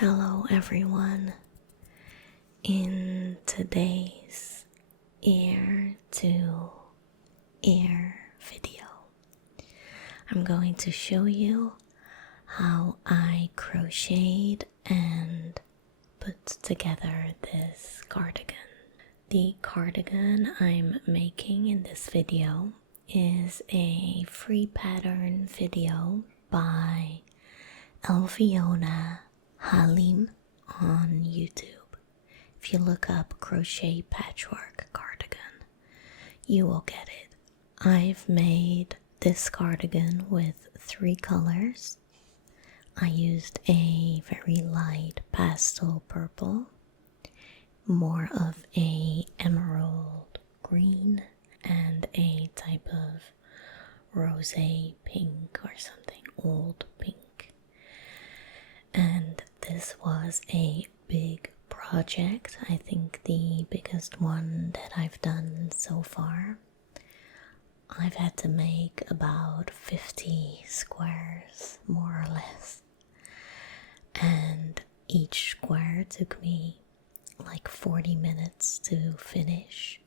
Hello everyone. In today's ear to ear video, I'm going to show you how I crocheted and put together this cardigan. The cardigan I'm making in this video is a free pattern video by Elviona Halim on YouTube. If you look up crochet patchwork cardigan, you will get it. I've made this cardigan with 3 colors. I used a very light pastel purple, more of a emerald green, and a type of rosé pink or something, old pink. And this was a big project. I think the biggest one that I've done so far. I've had to make about 50 squares, more or less. And each square took me like 40 minutes to finish.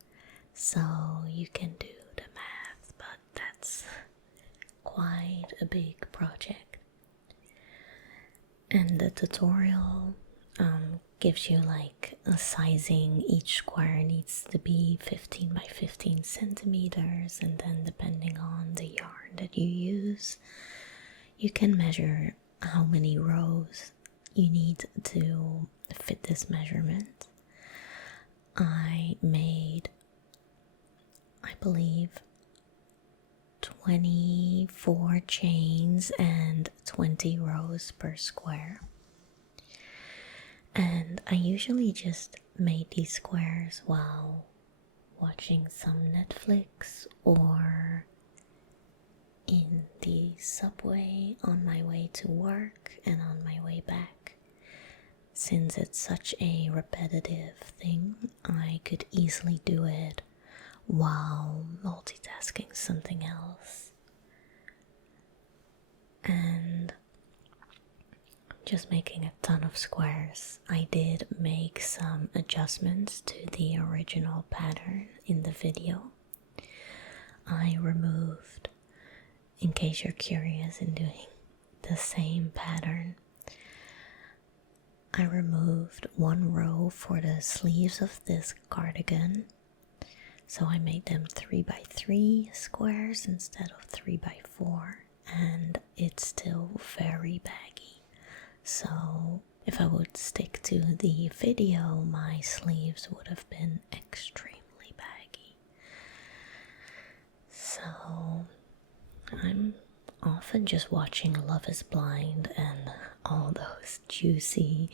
So you can do the math, but that's quite a big project. And the tutorial gives you like a sizing. Each square needs to be 15 by 15 centimeters, and then depending on the yarn that you use, you can measure how many rows you need to fit this measurement. I made, I believe, 24 chains and 20 rows per square. And I usually just made these squares while watching some Netflix or in the subway on my way to work and on my way back. Since it's such a repetitive thing, I could easily do it while multitasking something else. And just making a ton of squares. I did make some adjustments to the original pattern in the video. I removed, in case you're curious in doing the same pattern, I removed 1 row for the sleeves of this cardigan. So I made them 3 by 3 squares instead of 3 by 4, and it's still very baggy. So if I would stick to the video, my sleeves would have been extremely baggy. So I'm often just watching Love is Blind and all those juicy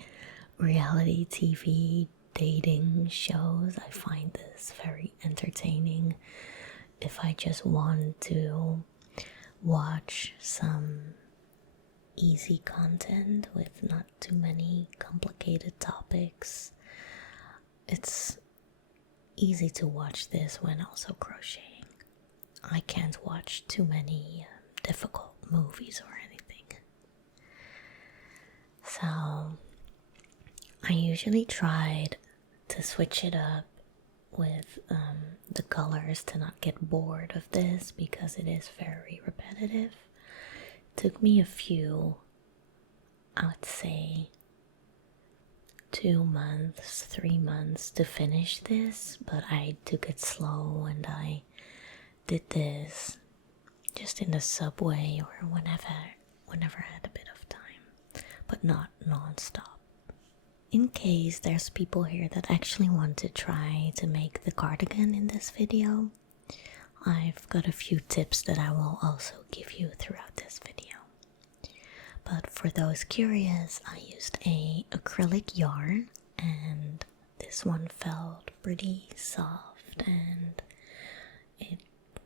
reality TV dating shows. I find this very entertaining. If I just want to watch some easy content with not too many complicated topics, it's easy to watch this when also crocheting. I can't watch too many difficult movies or anything. So I usually tried to switch it up with the colors to not get bored of this because it is very repetitive. It took me a few, I would say 2 months, 3 months to finish this, but I took it slow and I did this just in the subway or whenever I had a bit of time, but not non-stop. In case there's people here that actually want to try to make the cardigan in this video, I've got a few tips that I will also give you throughout this video. But for those curious, I used a acrylic yarn, and this one felt pretty soft, and it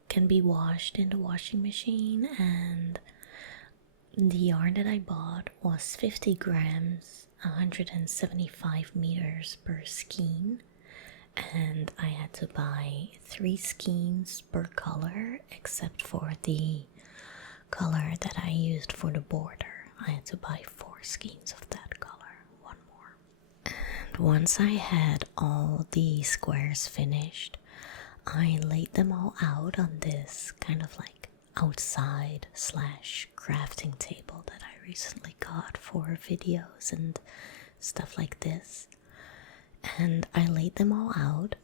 can be washed in the washing machine. And the yarn that I bought was 50 grams, 175 meters per skein, and I had to buy 3 skeins per color except for the color that I used for the border. I had to buy 4 skeins of that color. once I had all the squares finished, I laid them all out on this kind of like outside slash crafting table that I recently got for videos and stuff like this. And I laid them all out,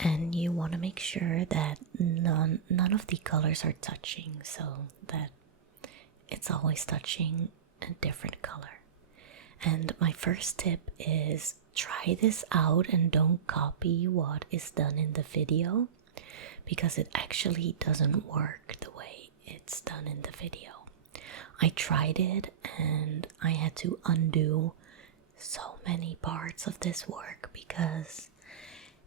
and you want to make sure that none of the colors are touching, so that it's always touching a different color. And my first tip is try this out and don't copy what is done in the video, because it actually doesn't work the way it's done in the video. I tried it and I had to undo so many parts of this work because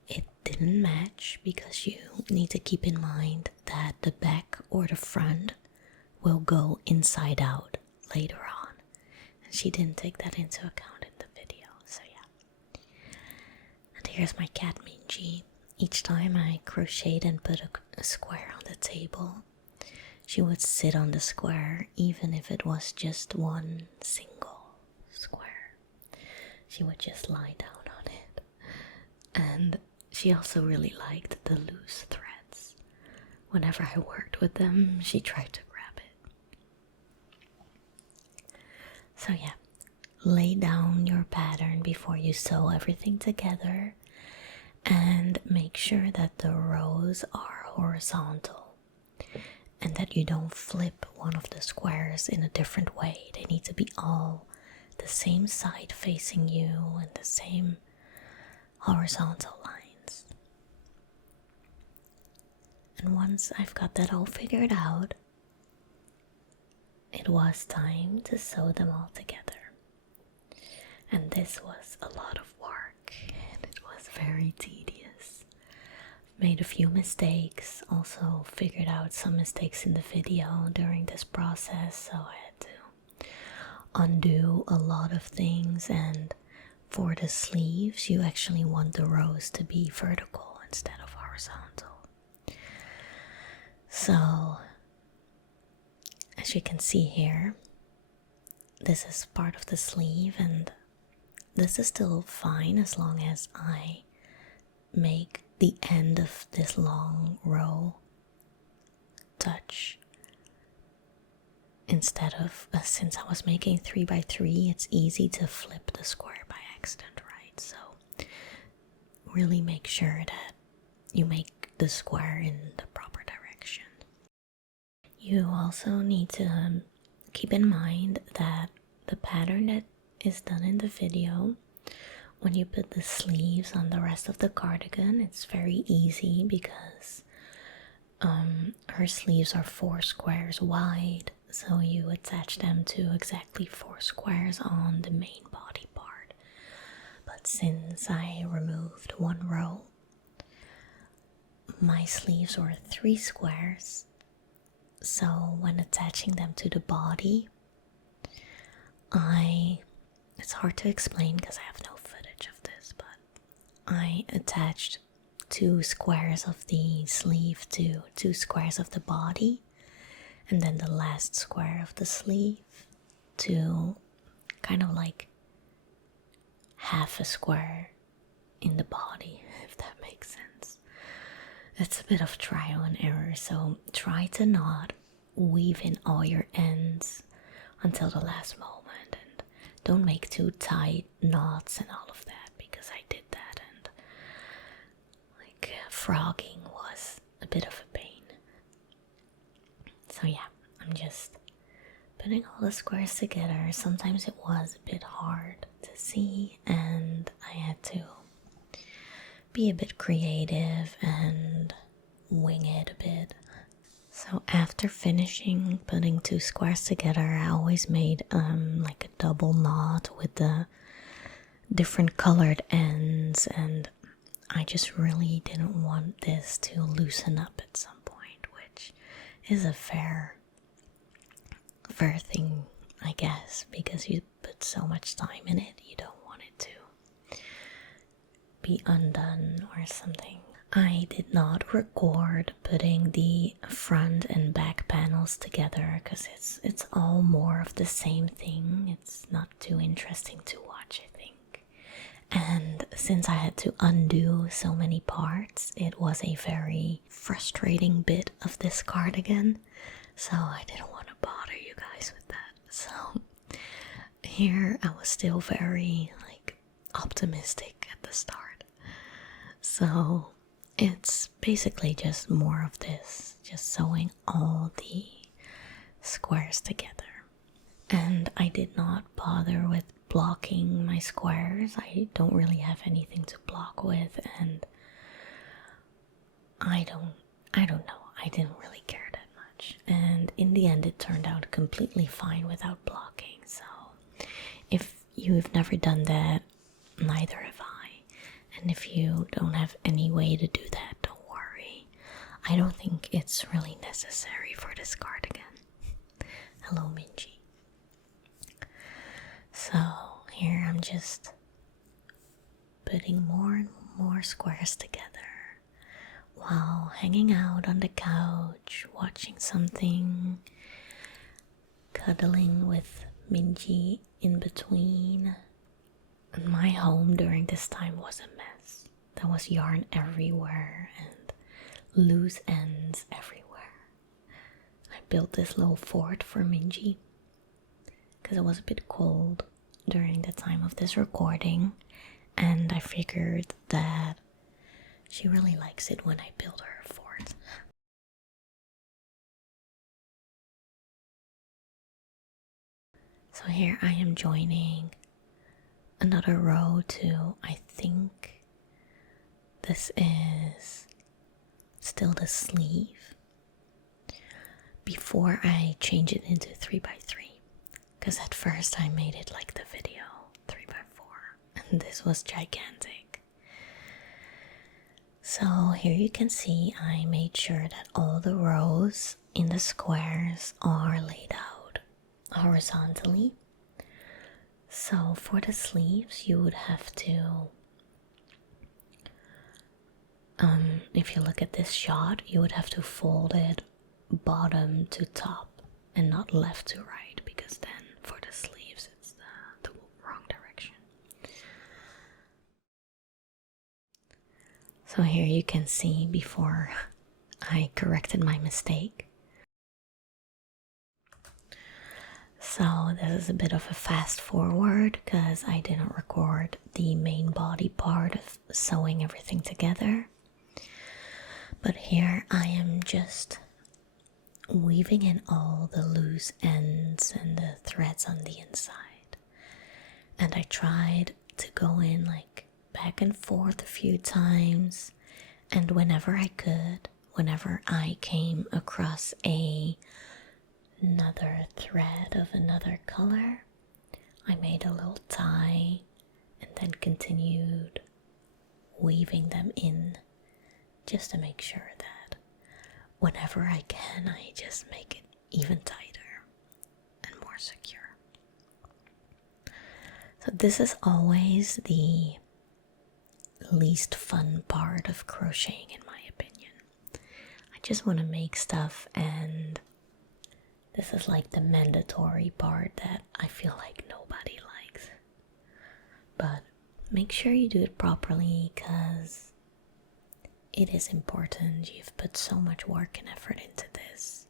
it didn't match, because you need to keep in mind that the back or the front will go inside out later on. And she didn't take that into account in the video, so yeah. And here's my cat Minji. Each time I crocheted and put a square on the table, she would sit on the square, even if it was just one single square. She would just lie down on it. And she also really liked the loose threads. Whenever I worked with them, she tried to grab it. So yeah, lay down your pattern before you sew everything together, and make sure that the rows are horizontal and that you don't flip one of the squares in a different way. They need to be all the same side facing you and the same horizontal lines. And once I've got that all figured out, it was time to sew them all together. And this was a lot of work, and it was very tedious. Made a few mistakes, also figured out some mistakes in the video during this process, so I had to undo a lot of things. And for the sleeves, you actually want the rows to be vertical instead of horizontal. So, as you can see here, this is part of the sleeve, and this is still fine as long as I make the end of this long row touch. Instead of, since I was making 3x3, it's easy to flip the square by accident, right? So really make sure that you make the square in the proper direction. You also need to keep in mind that the pattern that is done in the video, when you put the sleeves on the rest of the cardigan, it's very easy because her sleeves are 4 squares wide, so you attach them to exactly 4 squares on the main body part. But since I removed one row, my sleeves were 3 squares, so when attaching them to the body, it's hard to explain because I have no footage of this, but I attached 2 squares of the sleeve to 2 squares of the body, and then the last square of the sleeve to kind of like half a square in the body, if that makes sense. It's a bit of trial and error, so try to not weave in all your ends until the last moment, and don't make too tight knots and all of that, because I did that, and like frogging was a bit of a pain. So yeah, I'm just putting all the squares together. Sometimes it was a bit hard to see, and I had to be a bit creative and wing it a bit. So after finishing putting 2 squares together, I always made like a double knot with the different colored ends, and I just really didn't want this to loosen up at some point, which is a fair thing, I guess, because you put so much time in it, you don't want it to be undone or something. I did not record putting the front and back panels together because it's all more of the same thing. It's not too interesting to watch, I think. And since I had to undo so many parts, it was a very frustrating bit of this cardigan. So I didn't want to bother you guys with that. So here I was still very like optimistic at the start. So it's basically just more of this, just sewing all the squares together. And I did not bother with blocking my squares. I don't really have anything to block with, and I don't know. I didn't really care that much. And in the end it turned out completely fine without blocking. So if you've never done that, neither have I. And if you don't have any way to do that, don't worry. I don't think it's really necessary for this cardigan. Hello, Minji. So here I'm just putting more and more squares together while hanging out on the couch, watching something, cuddling with Minji in between. And my home during this time was a mess. There was yarn everywhere and loose ends everywhere. I built this little fort for Minji because it was a bit cold during the time of this recording, and I figured that she really likes it when I build her a fort. So here I am joining another row to, I think this is still the sleeve, before I change it into 3x3. Because at first I made it like the video, 3x4, and this was gigantic. So here you can see I made sure that all the rows in the squares are laid out horizontally. So for the sleeves you would have to, if you look at this shot, you would have to fold it bottom to top and not left to right, because then for the sleeves it's the wrong direction. So here you can see before I corrected my mistake. So this is a bit of a fast forward because I didn't record the main body part of sewing everything together. But here I am just weaving in all the loose ends and the threads on the inside. And I tried to go in like back and forth a few times, and whenever I could, whenever I came across another thread of another color, I made a little tie and then continued weaving them in, just to make sure that whenever I can, I just make it even tighter and more secure. So this is always the least fun part of crocheting, in my opinion. I just want to make stuff, and this is like the mandatory part that I feel like nobody likes. But make sure you do it properly, because it is important. You've put so much work and effort into this.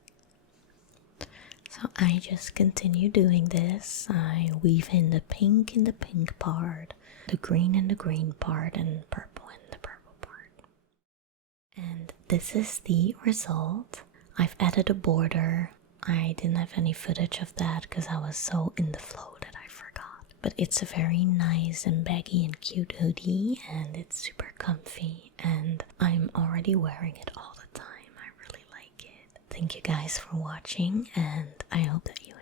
So I just continue doing this. I weave in the pink part, the green in the green part, and purple in the purple part. And this is the result. I've added a border. I didn't have any footage of that because I was so in the flow that I forgot. But it's a very nice and baggy and cute hoodie, and it's super comfy, and I'm already wearing it all the time. I really like it. Thank you guys for watching, and I hope that you